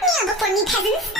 Kneel before me, peasants.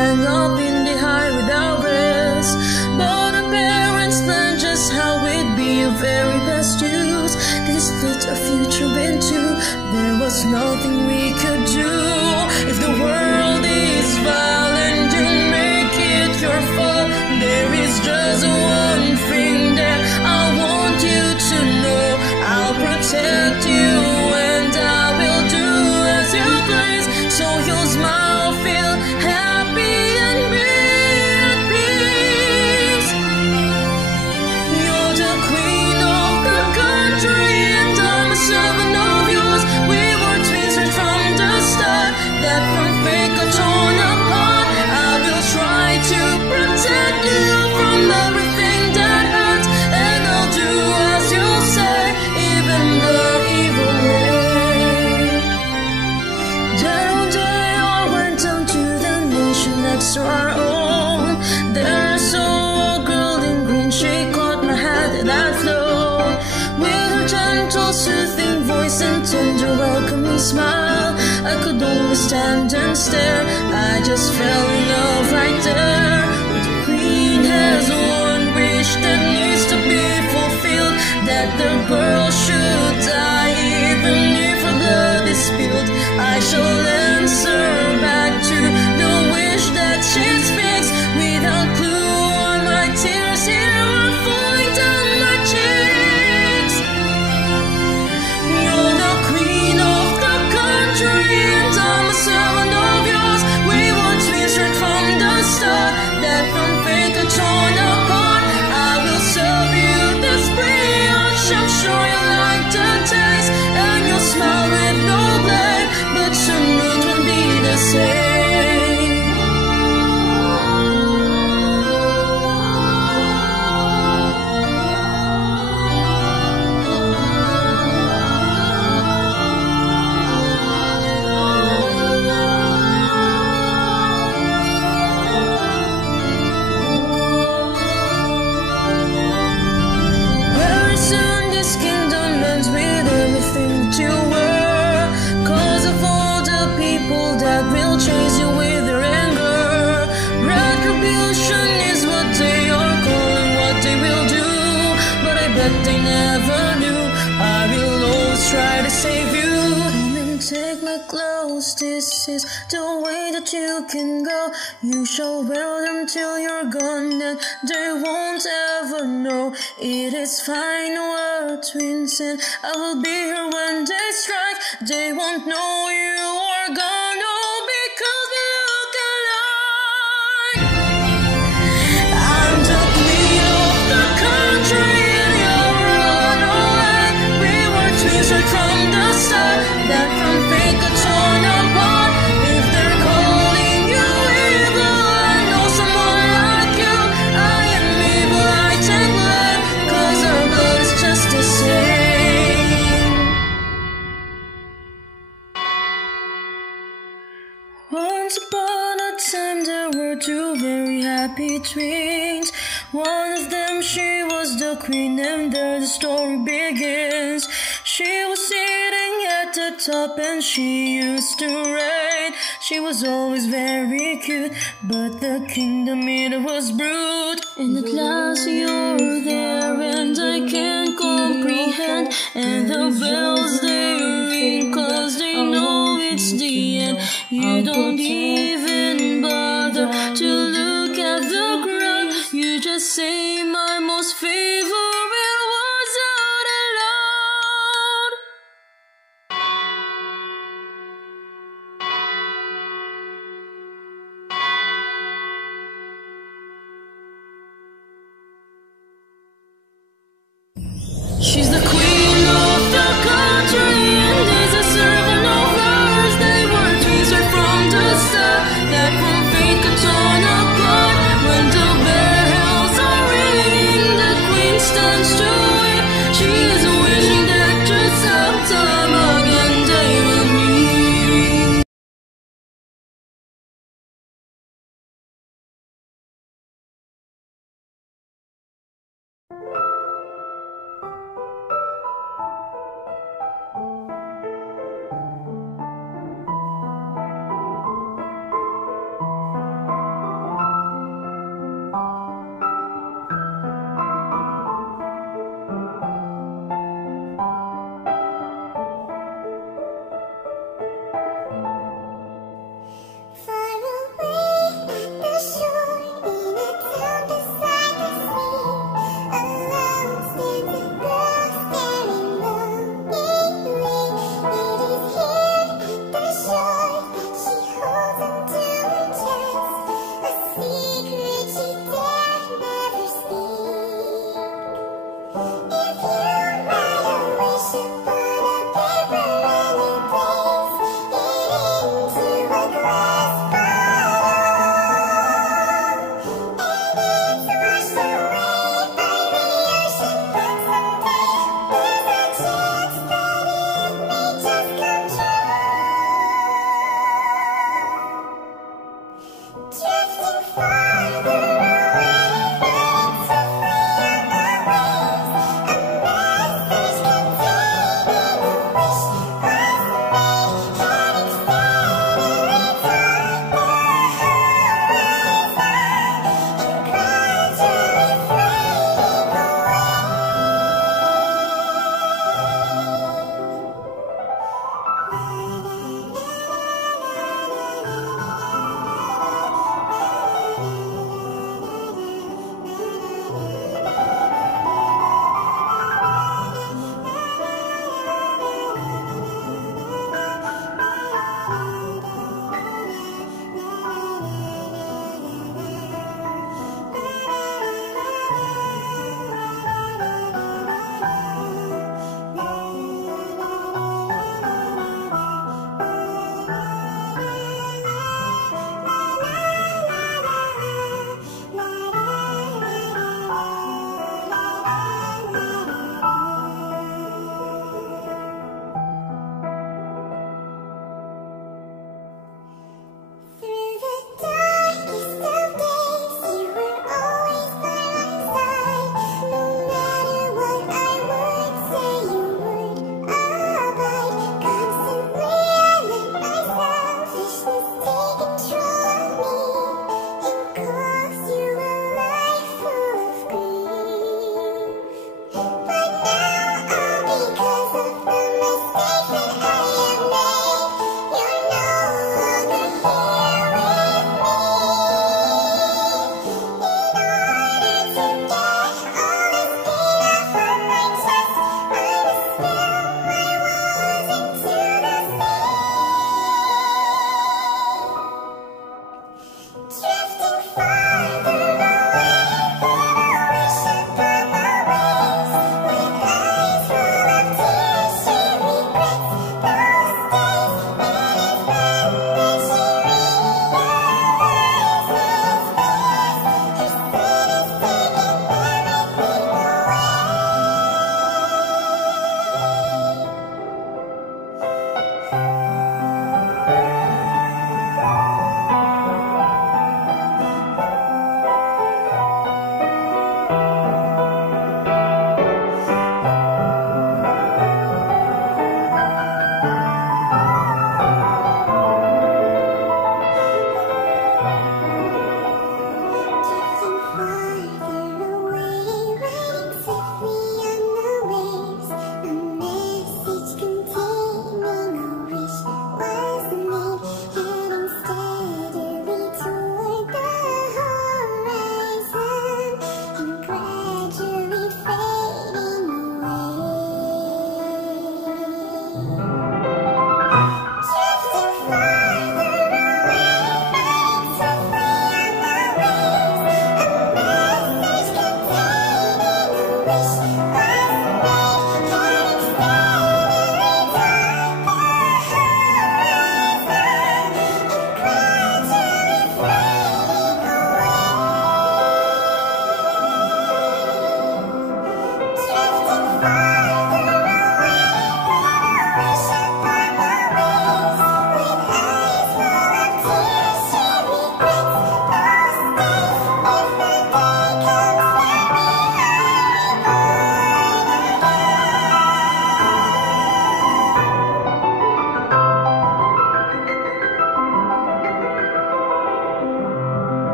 hang up in the high without rest. But our parents planned just how we'd be of very best use. They split our future in two. There was nothing we could do. If the world is violent, you make it your fault. There is just one thing that I want you to know. I'll protect you and I will do as you please. So you'll smile, feel happy and be at peace. You're the queen of the country and I'm a servant of yours. We were twins right from the start. That from fake or torn apart. I will try to protect you from everything that hurts. And I'll do as you say, even the evil way. Day on day I went down to the nation next to our own. There I saw a girl in green, she caught my hand and I flowed. With her gentle soothing voice and tender welcoming smile, I could only stand and stare. I just fell in love right there. But the queen has one wish that needs to be fulfilled, that the girl should die even if her blood is spilled. I shall answer back to the wish that she speaks. Without clue or my tears here are falling down my cheeks. You're the queen of the country and I'm a servant of yours. We were twins right from the start. That from fake or torn apart. I will serve you this brioche. I'm sure you like the taste and you'll smile with no blame. But soon it won't be the same. Very soon this kingdom ends with everything that you were. Cause of all the people that will chase you with their anger. Retribution is what they are calling what they will do. But I bet they never knew I will always try to save you. Come and take my clothes, this is the way that you can go. You shall wear them till you're gone and they won't ever know. It is fine, we're twins and I will be here when they strike. They won't know you are gone, oh, because we look alike. I'm the queen of the country and you're a runaway. We were twins right from the start. That from fake or torn apart. If they're calling you evil, I know someone like you. I am evil, I take blame, cause our blood is just the same. Once upon a time there were two very happy twins. One of them, she was the queen and there the story begins. She was sitting at the top and she used to reign. She was always very cute, but the kingdom it was brute. And at last you're there and I can't comprehend. And the bells they ring cause they know it's the end. You don't even bother to look at the ground. You just say my most favorite words out aloud. She's the queen of the country and is a servant of hers. They were twins right from the start.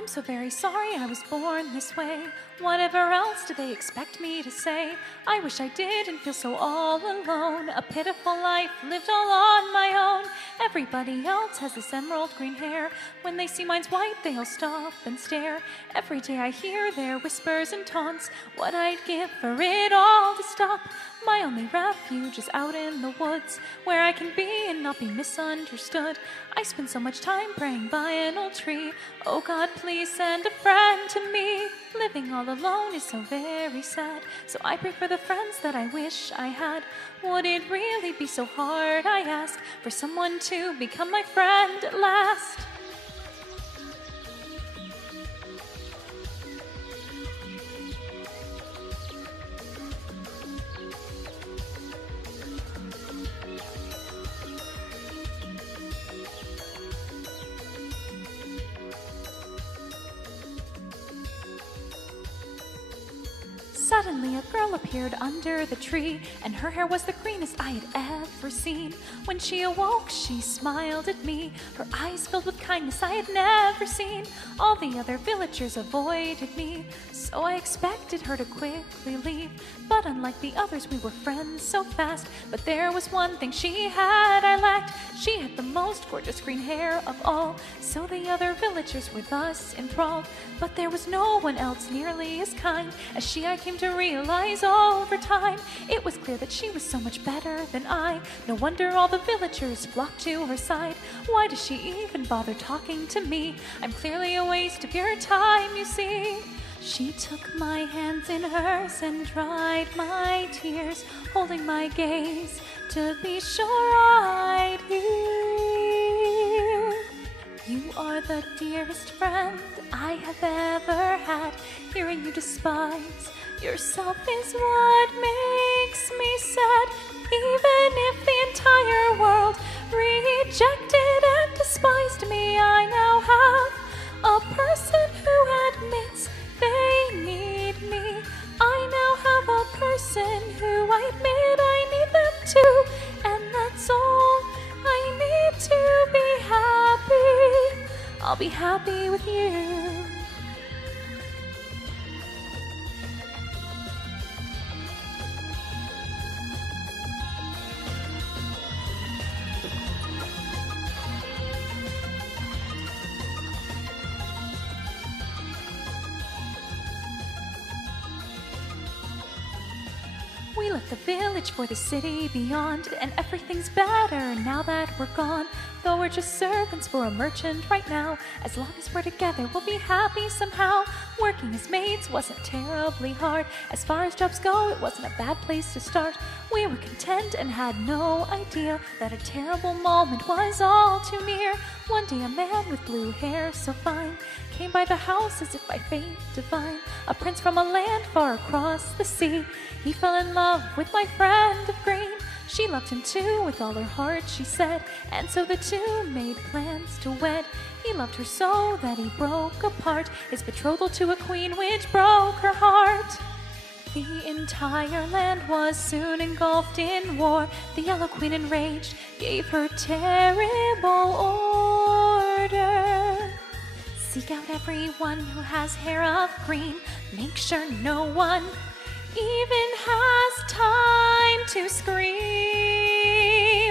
I'm so very sorry I was born this way. Whatever else do they expect me to say? I wish I didn't feel so all alone. A pitiful life lived all on my own. Everybody else has this emerald green hair. When they see mine's white, they'll stop and stare. Every day I hear their whispers and taunts. What I'd give for it all to stop. My only refuge is out in the woods, where I can be and not be misunderstood. I spend so much time praying by an old tree. Oh God, please send a friend to me. Living all alone is so very sad, so I pray for the friends that I wish I had. Would it really be so hard, I ask, for someone to become my friend at last? Suddenly a girl appeared under the tree, and her hair was the greenest I had ever seen. When she awoke, she smiled at me, her eyes filled with kindness I had never seen. All the other villagers avoided me, so I expected her to quickly leave. But unlike the others, we were friends so fast. But there was one thing she had I lacked. She had the most gorgeous green hair of all, so the other villagers were thus enthralled. But there was no one else nearly as kind as she. I came to realize over time, it was clear that she was so much better than I. No wonder all the villagers flocked to her side. Why does she even bother talking to me? I'm clearly a waste of your time, you see. She took my hands in hers and dried my tears, holding my gaze to be sure I'd hear. You are the dearest friend I have ever had. Hearing you despise yourself is what makes me sad. Even if the entire world rejected and despised me, I now have a person who admits they need me. I now have a person who I admit I need them too, and that's all I need to be happy. I'll be happy with you. We left the village for the city beyond, and everything's better now that we're gone. Though we're just servants for a merchant right now, as long as we're together we'll be happy somehow. Working as maids wasn't terribly hard. As far as jobs go, it wasn't a bad place to start. We were content and had no idea that a terrible moment was all too near. One day a man with blue hair so fine came by the house as if by fate divine. A prince from a land far across the sea. He fell in love with my friend of green. She loved him too with all her heart, she said, and so the two made plans to wed. He loved her so that he broke apart his betrothal to a queen, which broke her heart. The entire land was soon engulfed in war. The Yellow Queen, enraged, gave her terrible order. Seek out everyone who has hair of green. Make sure no one even has time to scream.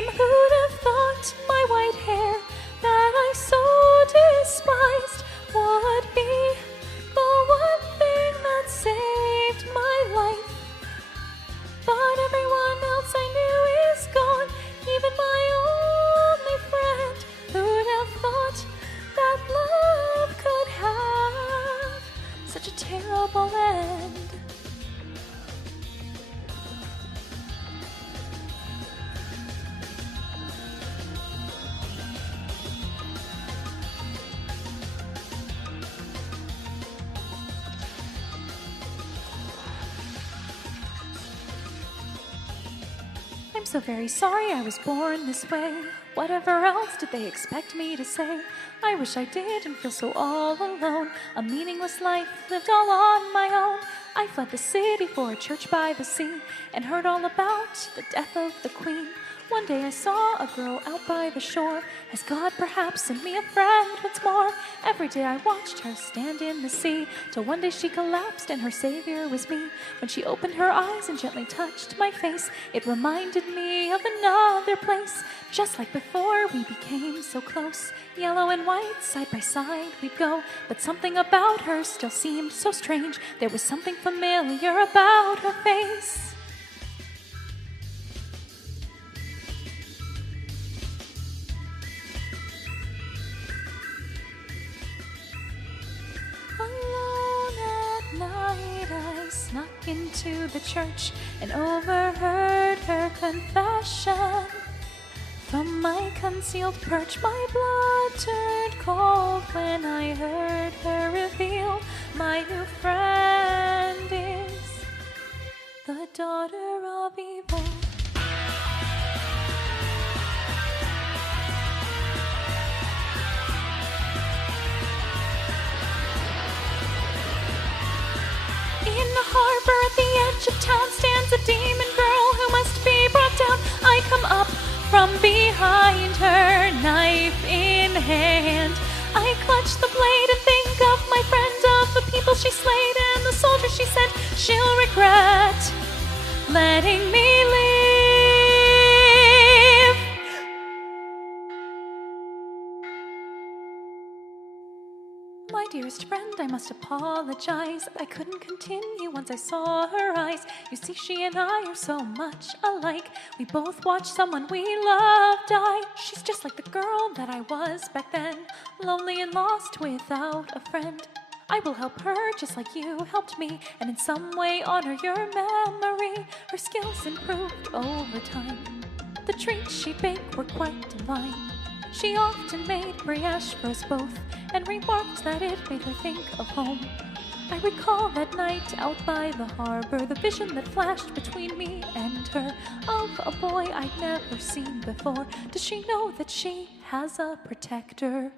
Who'd have thought my white hair that I so despised would be the one thing that saved my life? But everyone else I knew is gone, even my only friend. Who'd have thought that love could have such a terrible end? I'm so very sorry I was born this way. Whatever else did they expect me to say? I wish I didn't feel so all alone. A meaningless life lived all on my own. I fled the city for a church by the sea and heard all about the death of the queen. One day I saw a girl out by the shore. Has God perhaps sent me a friend once more? Every day I watched her stand in the sea, till one day she collapsed and her savior was me. When she opened her eyes and gently touched my face, it reminded me of another place. Just like before, we became so close. Yellow and white, side by side we'd go. But something about her still seemed so strange. There was something familiar about her face. I snuck into the church and overheard her confession. From my concealed perch, my blood turned cold when I heard her reveal my new friend is the daughter of evil. In the harbor at the edge of town stands a demon girl who must be brought down. I come up from behind her, knife in hand. I clutch the blade and think of my friend, of the people she slayed, and the soldier she sent. She'll regret letting me live. My dearest friend, I must apologize. I couldn't continue once I saw her eyes. You see, she and I are so much alike. We both watched someone we love die. She's just like the girl that I was back then, lonely and lost without a friend. I will help her just like you helped me, and in some way honor your memory. Her skills improved over time. The treats she baked were quite divine. She often made brioche for us both, and remarked that it made her think of home. I recall that night out by the harbor, the vision that flashed between me and her, of a boy I'd never seen before. Does she know that she has a protector?